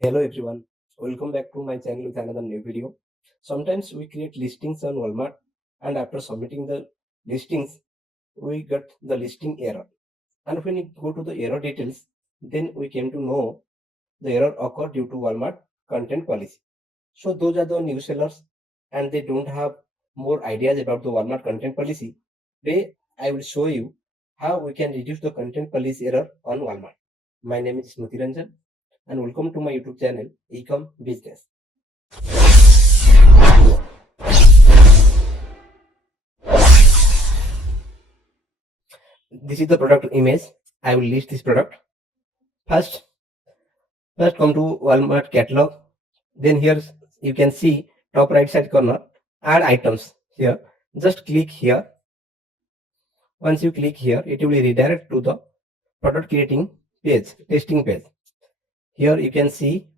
Hello everyone, welcome back to my channel with another new video. Sometimes we create listings on Walmart and after submitting the listings, we get the listing error. And when we go to the error details, then we came to know the error occurred due to Walmart content policy. So those are the new sellers and they don't have more ideas about the Walmart content policy. Today I will show you how we can reduce the content policy error on Walmart. My name is Smriti Ranjan and welcome to my YouTube channel Ecom Business. This is the product image. I will list this product. First come to Walmart catalog. Then here you can see top right side corner add items here. Just click here. Once you click here, it will redirect to the product creating page, listing page. Here you can see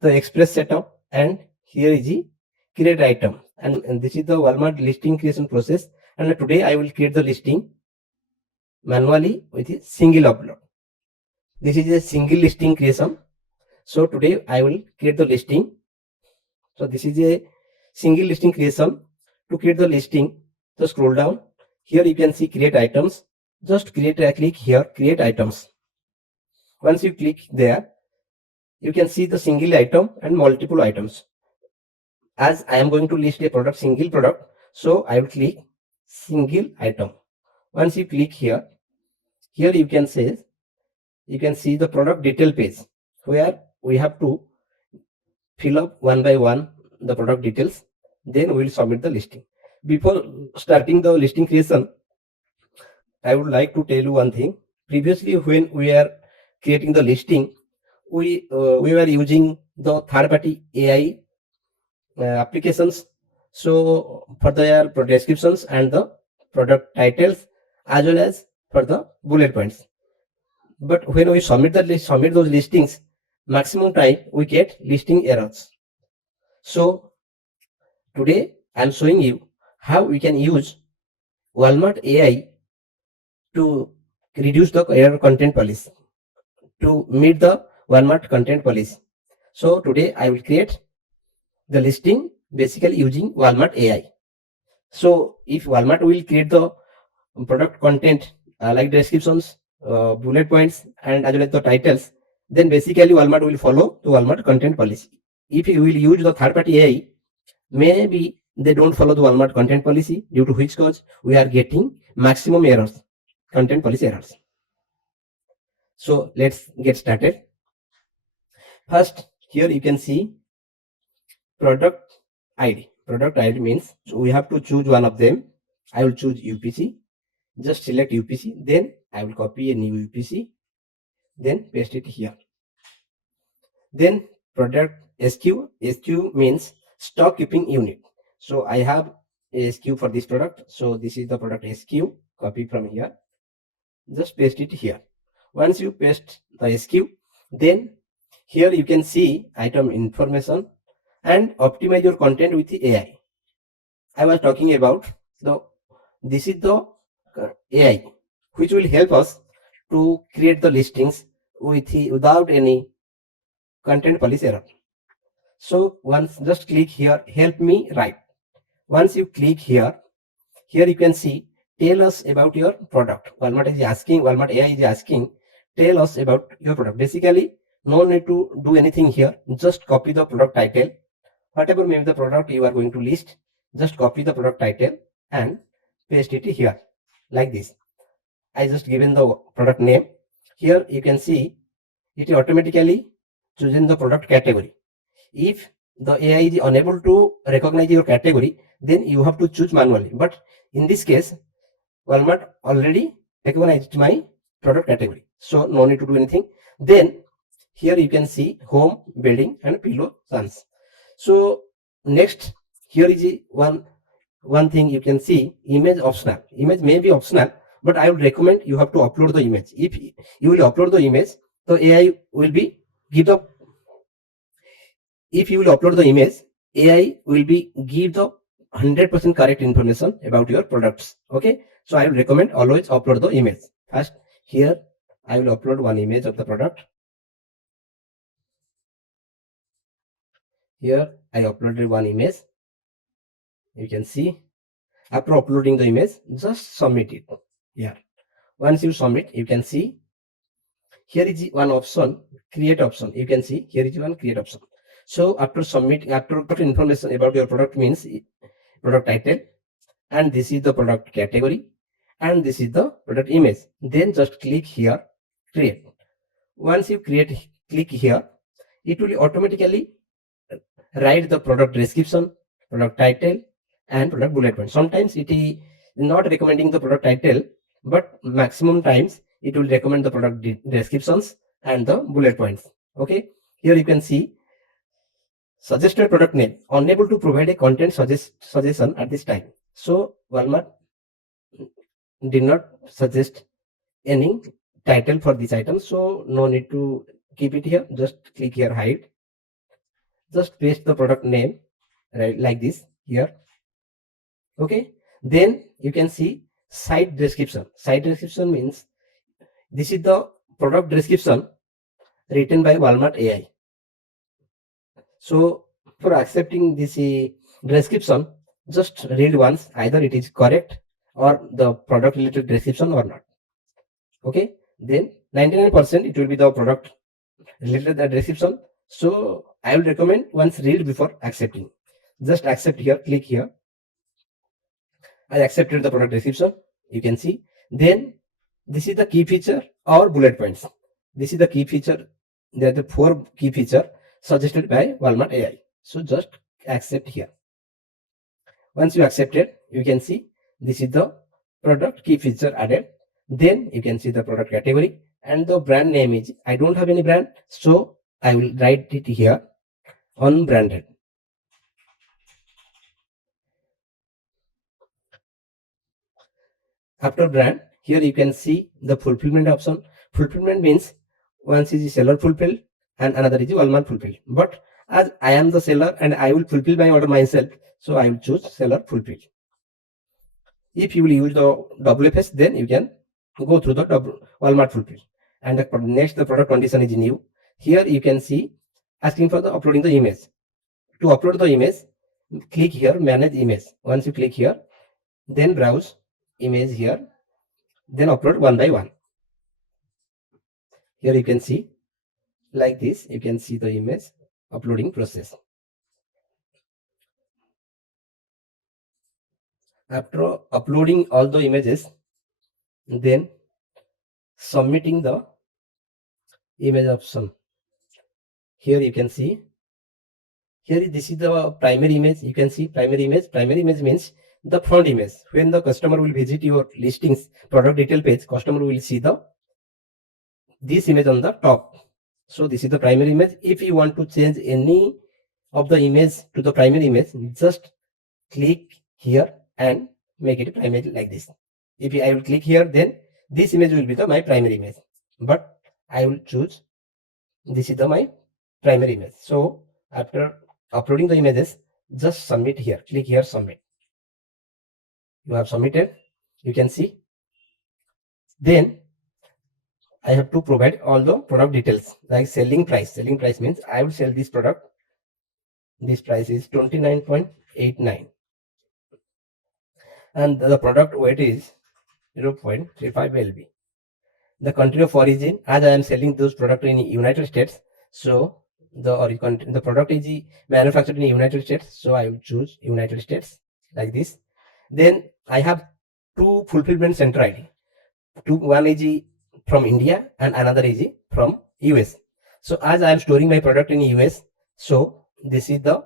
the express setup and here is the create item and this is the Walmart listing creation process, and today I will create the listing manually with a single upload. This is a single listing creation. So today I will create the listing. So this is a single listing creation. To create the listing, just scroll down. Here you can see create items. Just click here, create items. Once you click there, you can see the single item and multiple items. As I am going to list a product, single product, so I will click single item. Once you click here you can see the product detail page where we have to fill up one by one the product details. Then we will submit the listing. Before starting the listing creation, I would like to tell you one thing. Previously, when we are creating the listing, we were using the third-party AI applications. So for their descriptions and the product titles as well as for the bullet points. But when we submit those listings, maximum time we get listing errors. So today I am showing you how we can use Walmart AI to reduce the error content policy, to meet the Walmart content policy. So today I will create the listing basically using Walmart AI. So if Walmart will create the product content like descriptions, bullet points, and as well as the titles, then basically Walmart will follow the Walmart content policy. If you will use the third-party AI, maybe they don't follow the Walmart content policy, due to which cause we are getting maximum errors, content policy errors. So let's get started. First, here you can see product ID. Product ID means we have to choose one of them. I will choose UPC. Just select UPC. Then I will copy a new UPC. Then paste it here. Then product SQ. SQ means stock keeping unit. So I have a SQ for this product. So this is the product SQ. Copy from here. Just paste it here. Once you paste the SQ, then here you can see item information and optimize your content with the AI. I was talking about this is the AI which will help us to create the listings without any content policy error. So once just click here, help me write. Once you click here you can see tell us about your product. Walmart AI is asking, tell us about your product. Basically, no need to do anything here. Just copy the product title. Whatever may be the product you are going to list, just copy the product title and paste it here like this. I just given the product name. Here you can see it automatically choosing the product category. If the AI is unable to recognize your category, then you have to choose manually. But in this case, Walmart already recognized my product category, so no need to do anything. Then here you can see home, bedding, and pillow sans. So next, here is one thing you can see, image optional. Image may be optional, but I would recommend you have to upload the image. If you will upload the image, the AI will be give the. If you will upload the image, AI will be give the 100% correct information about your products. Okay, so I will recommend always upload the image. First, here I will upload one image of the product. Here I uploaded one image. You can see after uploading the image, just submit it. Yeah. Once you submit, you can see here is one option, create option. You can see here is one create option. So after submit, after information about your product means product title, and this is the product category, and this is the product image. Then just click here, create. Once you click here, it will automatically write the product description, product title, and product bullet point. Sometimes it is not recommending the product title, but maximum times it will recommend the product descriptions and the bullet points. Okay, here you can see suggested product name, unable to provide a content suggestion at this time. So Walmart did not suggest any title for this item, so no need to keep it here. Just click here, hide. Just paste the product name right like this here. Okay, then you can see site description. Site description means this is the product description written by Walmart AI. So for accepting this description, just read once, either it is correct or the product related description or not. Okay, then 99% it will be the product related the description. So I will recommend once read before accepting. Just accept here, click here. I accepted the product description. You can see. Then this is the key feature or bullet points. This is the key feature. There are the 4 key feature suggested by Walmart AI. So just accept here. Once you accept it, you can see this is the product key feature added. Then you can see the product category and the brand name is, I don't have any brand, so I will write it here, unbranded. After brand, here you can see the fulfillment option. Fulfillment means once is the seller fulfill and another is the Walmart fulfill. But as I am the seller and I will fulfill my order myself, so I will choose seller fulfill. If you will use the WFS, then you can go through the Walmart fulfill. And the next, the product condition is new. Here you can see asking for the uploading the image. To upload the image, click here, manage image. Once you click here, then browse image here, then upload one by one. Here you can see like this, you can see the image uploading process. After uploading all the images, then submitting the image option. Here you can see, here this is the primary image. You can see primary image. Primary image means the front image. When the customer will visit your listings product detail page, customer will see this image on the top. So this is the primary image. If you want to change any of the image to the primary image, just click here and make it primary like this. If I will click here, then this image will be my primary image. But I will choose this is my primary image. So after uploading the images, just submit here. Click here, submit. You have submitted. You can see. Then I have to provide all the product details like selling price. Selling price means I will sell this product. This price is 29.89 and the product weight is 0.35 lb. The country of origin, as I am selling those products in United States, so the product is manufactured in United States, so I will choose United States like this. Then I have 2 fulfillment center ID. One is from India and another is from US. So as I am storing my product in US, so this is the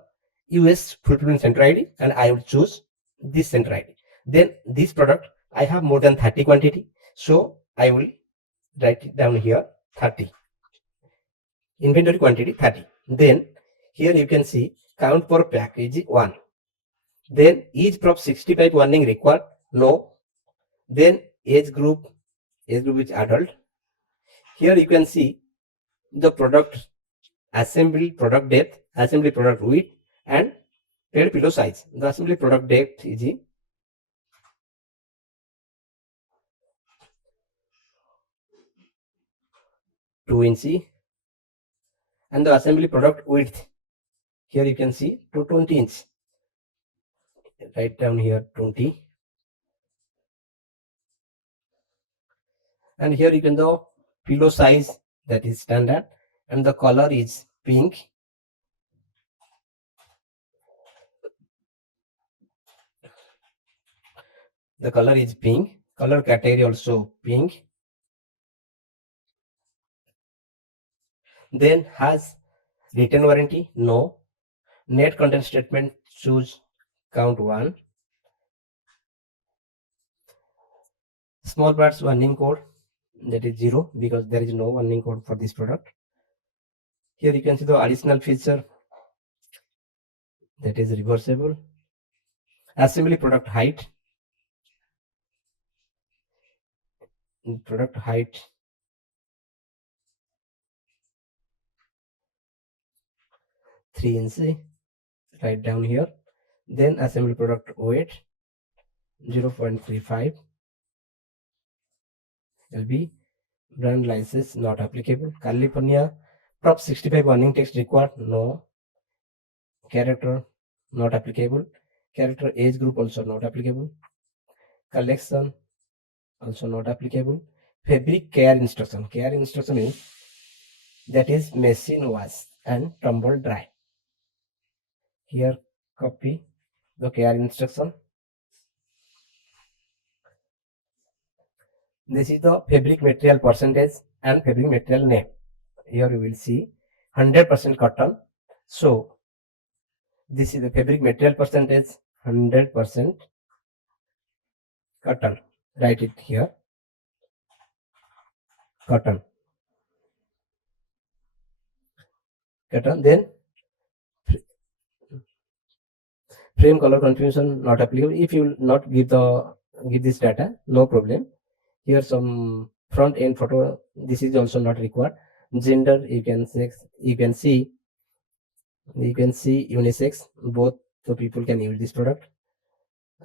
US fulfillment center ID and I will choose this center ID. Then this product I have more than 30 quantity, so I will write it down here 30. Inventory quantity 30. Then here you can see count per pack is 1. Then each prop 65 warning required, no. Then age group is adult. Here you can see the product assembly product depth, assembly product width, and paid pillow size. The assembly product depth is 2 inch and the assembly product width Here you can see to 20 inch. Write down here 20. And here you can the pillow size, that is standard, and the color is pink. The color is pink. Color category also pink. Then has written warranty? No. Net content statement, choose count 1. Small parts warning code, that is 0 because there is no warning code for this product. Here you can see the additional feature, that is reversible. Assembly product height. Product height 3 inch. Write down here. Then assembly product weight 0.35 LB. Brand license not applicable. California top 65 warning text required? No. Character not applicable. Character age group also not applicable. Collection also not applicable. Fabric care instruction. Care instruction is, that is machine wash and tumble dry. Here copy the care instruction. This is the fabric material percentage and fabric material name. Here you will see 100% cotton. So this is the fabric material percentage, 100% cotton. Write it here, cotton. Cotton. Then frame color confusion not applicable. If you will not give this data, no problem. Here some front end photo, this is also not required. Gender, you can see unisex, both the people can use this product.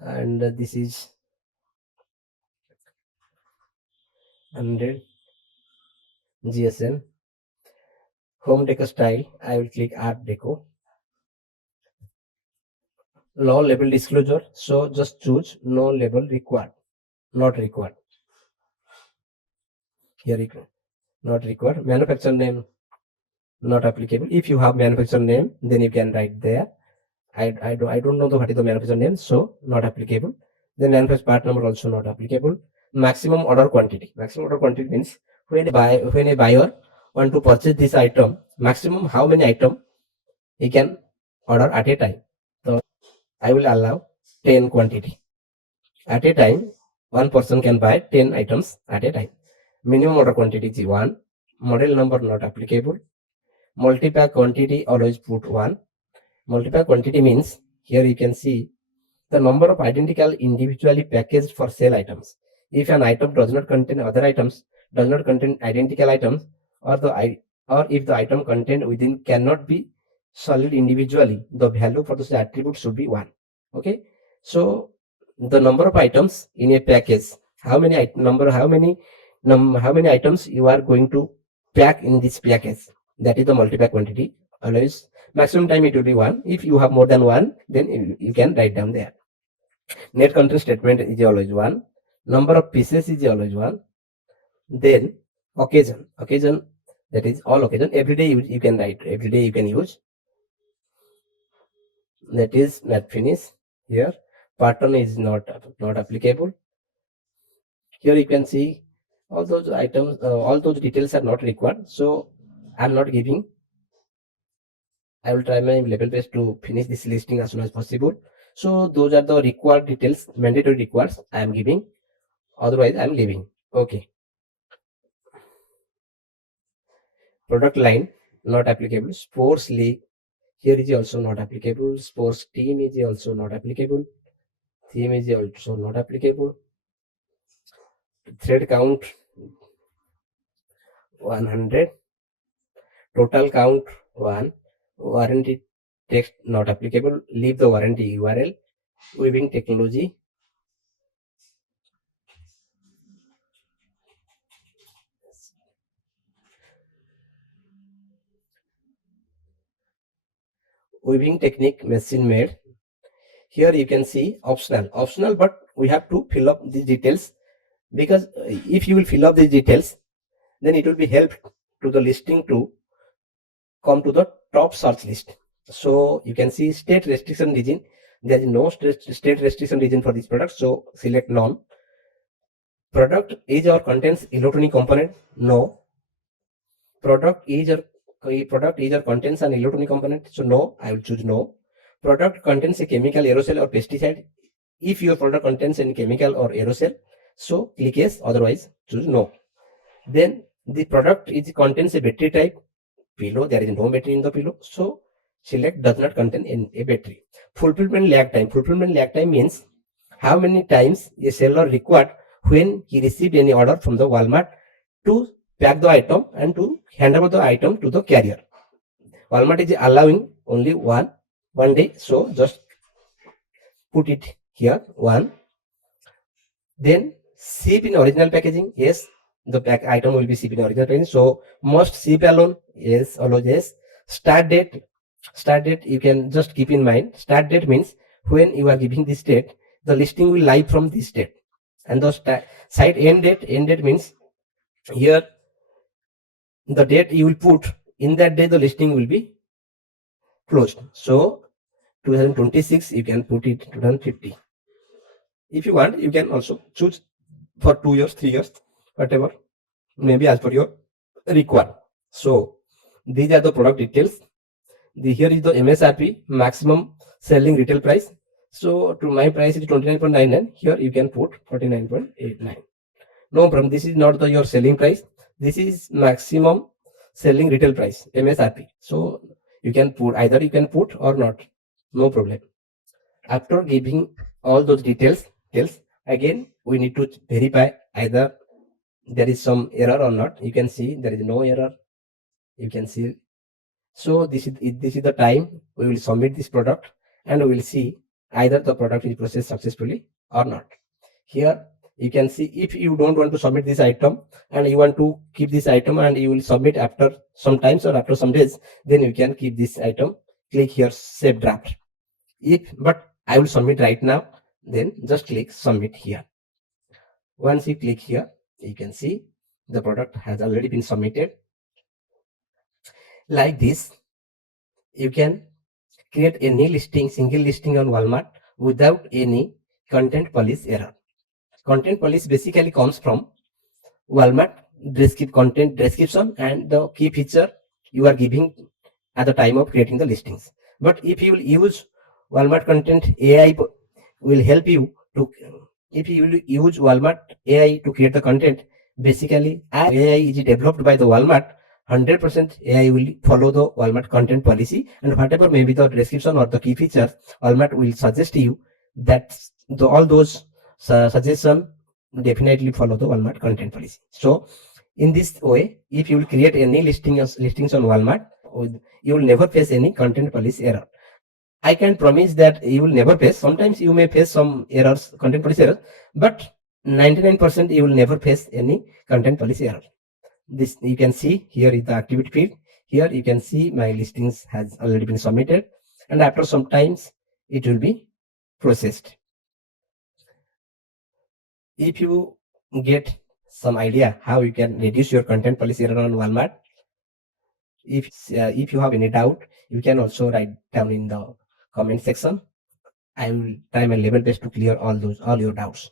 And this is 100 GSM. Home decor style, I will click art deco. Low label disclosure, so just choose no label required, not required. Here you go, not required. Manufacturer name not applicable. If you have manufacturer name, then you can write there. I don't know what is the manufacturer name, so not applicable. Then manufacturer part number also not applicable. Maximum order quantity. Maximum order quantity means when a buyer want to purchase this item, maximum how many item he can order at a time. So I will allow 10 quantity. At a time, one person can buy 10 items at a time. Minimum order quantity is 1. Model number not applicable. Multi-pack quantity always put 1. Multi-pack quantity means here you can see the number of identical individually packaged for sale items. If an item does not contain other items, does not contain identical items, or if the item contained within cannot be sold individually, the value for the attribute should be 1. Okay, so the number of items in a package, how many items you are going to pack in this package, that is the multi-pack quantity. Always maximum time it will be 1. If you have more than 1, then you can write down there. Net content statement is always 1. Number of pieces is always 1. Then occasion, that is all occasion. Every day you can write, every day you can use, that is matte finish. Here pattern is not applicable. Here you can see all those items, all those details are not required, so I'm not giving. I will try my level best to finish this listing as soon as possible. So those are the required details, mandatory requires I am giving, otherwise I am leaving. Okay. Product line not applicable. Sports league, here is also not applicable. Sports team is also not applicable. Theme is also not applicable. Thread count 100. Total count 1. Warranty text not applicable. Leave the warranty URL. Weaving technology. weaving technique machine made. Here you can see optional, but we have to fill up these details, because if you will fill up these details, then it will be help to the listing to come to the top search list. So you can see state restriction region. There is no state restriction region for this product, so select none. Product is or contains electronic component? No. Product is or contains an electronic component? So no, I will choose no. Product contains a chemical, aerosol or pesticide? If your product contains any chemical or aerosol, so click yes, otherwise choose no. Then the product contains a battery type? Pillow, there is no battery in the pillow, so select does not contain a battery. Fulfillment lag time means how many times a seller required when he received any order from the Walmart to pack the item and to hand over the item to the carrier. Walmart is allowing only one day, so just put it here, one. Then ship in original packaging, yes, the item will be shipped in original packaging, so must ship alone, yes, always yes. Start date you can just keep in mind. Start date means when you are giving this date, the listing will live from this date. And the site end date means here the date you will put, in that day the listing will be closed. So 2026 you can put it 2050. If you want, you can also choose for 2 years, 3 years, whatever, maybe as per your require. So these are the product details. Here is the MSRP, maximum selling retail price. So to my price is 29.99. Here you can put 49.89. No problem. This is not your selling price. This is maximum selling retail price, MSRP. So you can put, either you can put or not. No problem. After giving all those details, again we need to verify either there is some error or not. You can see there is no error. You can see. So this is the time we will submit this product, and we will see either the product is processed successfully or not. Here you can see, if you don't want to submit this item and you want to keep this item and you will submit after some times or after some days, then you can keep this item. Click here save draft. But I will submit right now, then just click submit here. Once you click here, you can see the product has already been submitted. Like this, you can create any listing, single listing on Walmart without any content policy error. Content policy basically comes from Walmart content description and the key feature you are giving at the time of creating the listings. But if you will use Walmart content, AI will help you to, if you will use Walmart AI to create the content, basically as AI is developed by the Walmart, 100% AI will follow the Walmart content policy, and whatever may be the description or the key features, Walmart will suggest you that all those suggestions definitely follow the Walmart content policy. So in this way, if you will create any listings on Walmart, you will never face any content policy error. I can promise that you will never face. Sometimes you may face some errors, content policy errors, but 99% you will never face any content policy error. This you can see here is the activity field. Here you can see my listings has already been submitted, and after some times it will be processed. If you get some idea how you can reduce your content policy error on Walmart, if you have any doubt, you can also write down in the comment section. I will try my level best to clear all your doubts.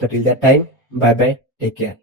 So till that time, bye bye, take care.